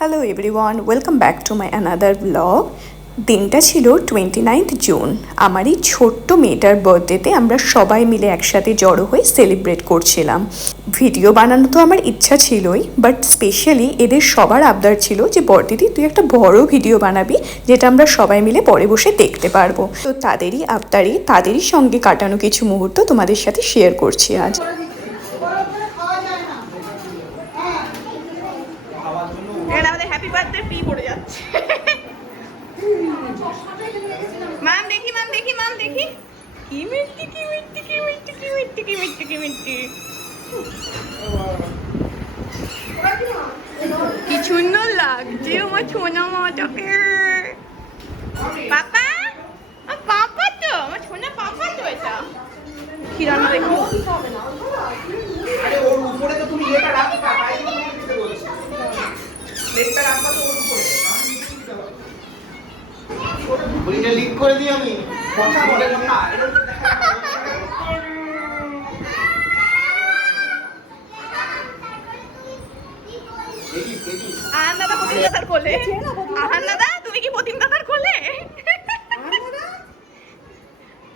Hello everyone, welcome back to my another blog. দিনটা ছিল 29 June. আমার এই ছোট্ট মেয়েটার বার্থডেতে আমরা সবাই মিলে একসাথে জড়ো হয়ে সেলিব্রেট করছিলাম। ভিডিও বানানো তো আমার ইচ্ছা ছিলই, বাট স্পেশালি এদের সবার আবদার ছিল যে বার্থডেতে তুই একটা বড় ভিডিও বানাবি, যেটা আমরা সবাই মিলে পরে বসে দেখতে পারবো। তো তাদেরই আবদারে, তাদেরই সঙ্গে কাটানো কিছু মুহূর্ত তোমাদের সাথে শেয়ার করছি আজ। আমাদের হ্যাপি বার্থডে ফি পড়ে যাচ্ছে। মাম দেখি কি মিষ্টি কি সুন্দর লাগছে আমার সোনা মাটাকে। পাপা পাপা তো আমার সোনা পাপা তো এটা কি রান্না দেখো। ওইটা লিক করে দিই আমি কথা বলে না। আহান দাদা প্রতিম দাদার কোলে। আহান দাদা তুমি কি প্রতিম দাদার কোলে?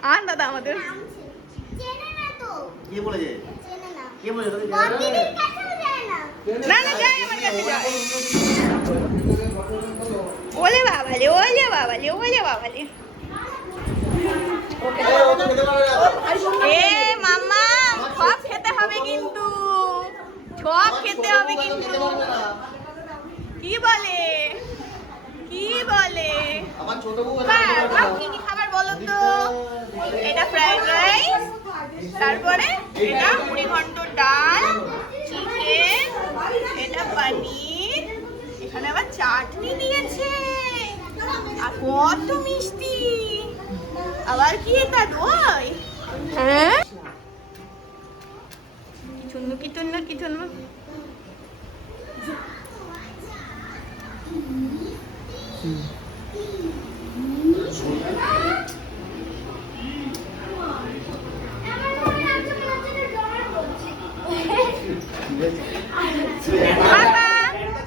আহান দাদা আমাদের কে বলেছে? কে বলেছে? না না যাই আমার কাছে যাই। ওলে বাবালে ওলে বাবালে ওলে বাবালে। এ মাম্মা সব খেতে হবে কিন্তু, সব খেতে হবে কিন্তু। কি বলে কি বলে আমার ছোট বউ কি কি খাবার বলো তো? এটা ফ্রাইড রাইস, তারপরে এটা মুড়ি ঘন্ট ডাল, চিকেন, এটা পনির, এখানে আবার চাটনি দিয়েছে, আর কত মিষ্টি, আবার কি এটা দই। হ্যাঁ কি জন্য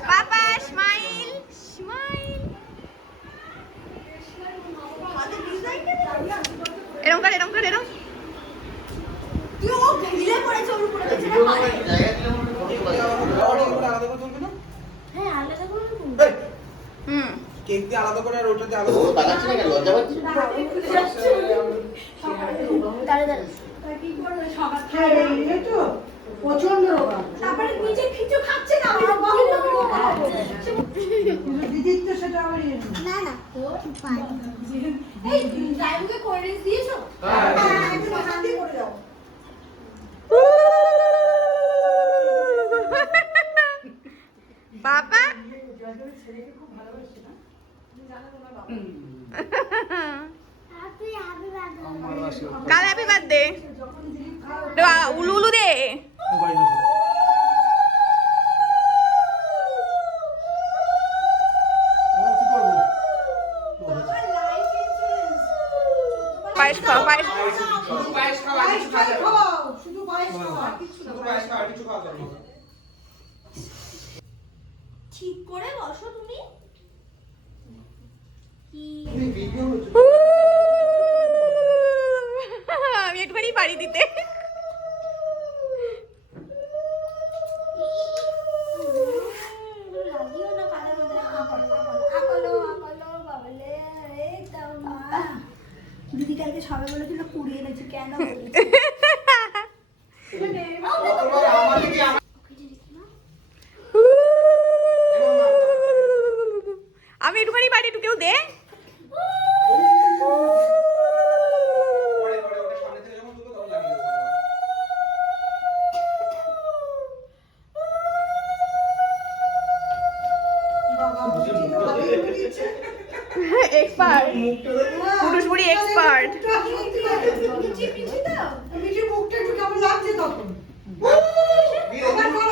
পাপা স্মাইল স্মাইল। এরকম কর কেক দিয়ে আলাদা করে আর ওটাতে আলাদা করে বাগাচ্ছে না কেন? লজ্জা পাচ্ছি। প্রচন্ড রোগা, তারপরে নিজে কিছু খাচ্ছে না, আমি দিদির তো সেটা আমার না না এই ড্রাইভারকে কোল্ড ড্রিঙ্কস দিয়েছো? হ্যাঁ হাত দিয়ে করে দাও। পাপা কাল হ্যাপি বার্থডে উলু উলু দে। পায়েস খাও পায়েস। শুধু পায়েস খাও আর কিছু খাওয়া যাবে না। শুধু পায়েস খাও আর কিছু না। শুধু পায়েস খাও আর কিছু খাওয়া যাবে না। ঠিক করে বসো তুমি। কি তুমি ভিডিও হচ্ছে আমি একটুখানি পারি দিতে। লাগিও না কানের মধ্যে। আকলো বাবলে এই দাও মা। দিদি কালকে সবাই বলেছিল কুড়ি এনেছি, কেন বলি? আমি একটুখানি পারি, একটু কেউ দে। পরে পরে ওটা সামনে থেকে যখন তুলবো তখন লাগিয়ে দেবো। এক্সপার্ট পুরুষ বুড়ি এক্সপার্ট। পিছি দাও। পিছি মুখটা একটু কেমন লাগছে তখন?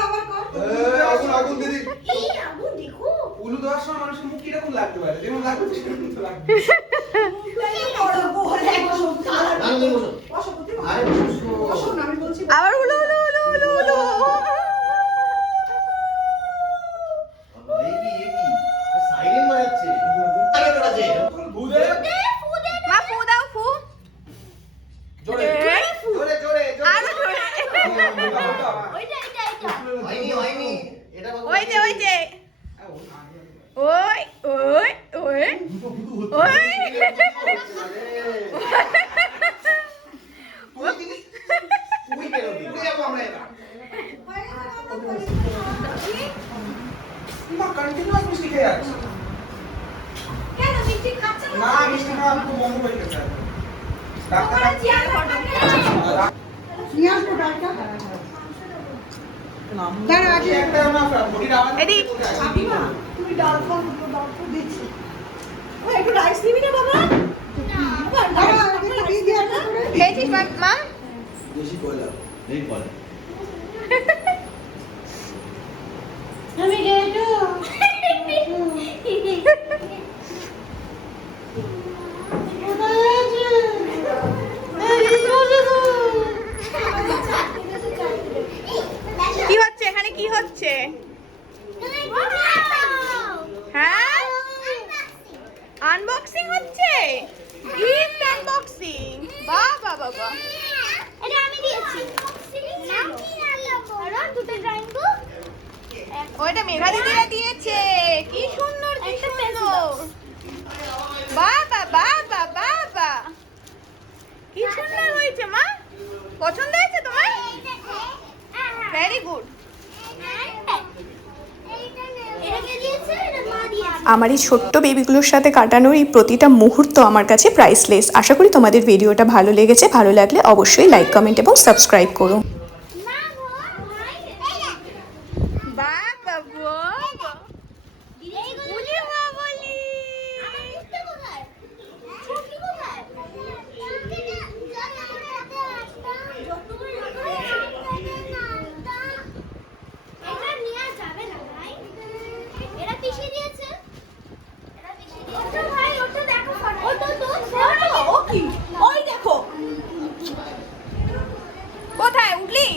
আবার কর। আগুন দিদি। এই আগুন দেখো। উলু দেওয়ার সময় মানুষের মুখ কিরকম লাগতে পারে? যেমন লাগবে সেরকম তো লাগবে। আবার উলু উলু উলু উলু উলু। এই কি ওই ওই ওই ওই তুই বেরোবি উড়ে যাবো আমরা এবার মা কন্টিনিউয়াস মিষ্টি খেয়ে যাচ্ছে কেন মিষ্টি খাচ্ছে না মিষ্টি খাওয়া খুব বন্ধ হয়ে গেছে ডাক্তার নিয়ে আসবো ডাক্তার দাঁড়া আগে একটা না বডির আওয়াজ এদিক। তুমি ডাল খাও ডাক্তার দিচ্ছি ওই একটু রাইস নিবি না বাবা বাবা আমাকে দিয়ে দিয়ে একটা করে খেয়েছিস মা? বেশি কয়লা নেই কয়লা আমি গেছো কি হচ্ছে এখানে, কি হচ্ছে? হ্যাঁ, আনবক্সিং হচ্ছে, গিফট আনবক্সিং। বাবা বাবা, এটা আমি দিয়েছি নাম কি জানলাম আর দুটো ড্রয়িং বুক ওইটা মেঘা দিদিরা দিয়েছে। কি সুন্দর, কি সুন্দর। বাবা বাবা বাবা, কি সুন্দর হয়েছে মা, পছন্দ হয়েছে তোমার? Very good. এটাকে দিয়েছে, এটা মা দিয়েছে। আমার এই ছোট্ট বেবিগুলোর সাথে কাটানোর এই প্রতিটা মুহূর্ত আমার কাছে প্রাইসলেস। আশা করি তোমাদের ভিডিওটা ভালো লেগেছে। ভালো লাগলে অবশ্যই লাইক, কমেন্ট এবং সাবস্ক্রাইব করো। মা বল ভাই এই দেখ বাবা বাবা, উলি বাবলি। আমার মিষ্টি কোথায় ছুটি কোথায় এটা নিয়ে যাবে না ভাই, এরা পিছিয়ে দিয়েছে, এরা পিছিয়ে দিয়েছে। ওটা ভাই ওটা দেখো, ওটা তো ও কি ওই দেখো কোথায় উঠলি?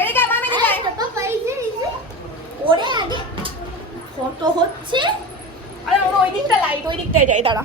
এদিকে আয়, মামি এদিকে আয়। পাপা এই যে ওরে আগে ফটো হচ্ছে। আরে ওর ওই দিকটা লাইট, ওই দিকটায় যাই, দাঁড়া।